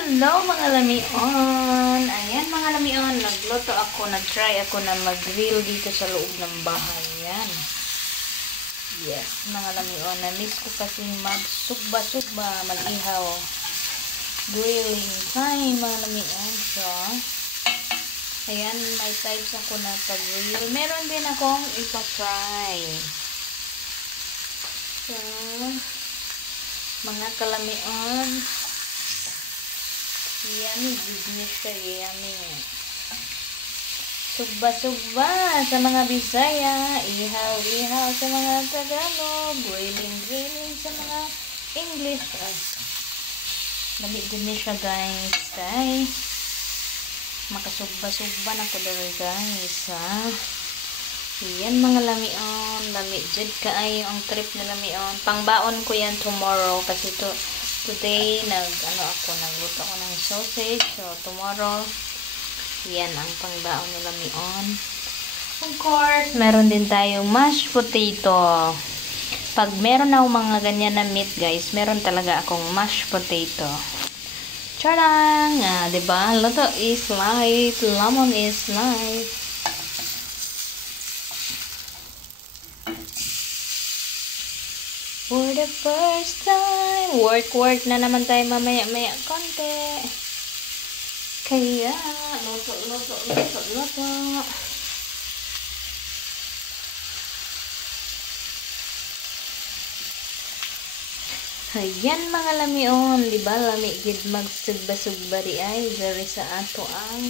Hello mga lamion! Ayan mga lamion, nagluto ako, nag-try ako na mag-grill dito sa loob ng bahay. Yan. Yes, mga lamion, na-miss ko kasi mag-sugba-sugba, mag-ihaw. Grilling time mga lamion. So, ayan, may types ako na pag-grill. Meron din akong ipa-fry. So, mga kalamion, yummy goodness kayo, yummy. Sugba-sugba sa mga Bisaya, ihaw-ihaw sa mga Tagalog, grilling-grilling sa mga English. Dami goodness siya guys. Ay, makasugba-sugba na ko dahil guys ha. Yan mga lamion, lami jud kaayo ang trip na lamion. Pangbaon ko yan tomorrow kasi today nagluto ako ng sausage. So tomorrow yan ang pangbaon ni lamion. Of course, meron din tayong mashed potato. Pag meron ako mga ganyan na meat guys, meron talaga akong mashed potato. Charang! Diba? Luto is life. Lemon is life. For the first time, work na naman tayo mamaya-maya konti. Kaya, luto. Ayan mga lamion, diba lami gid magsugba-sugba di ay, dari sa ato ang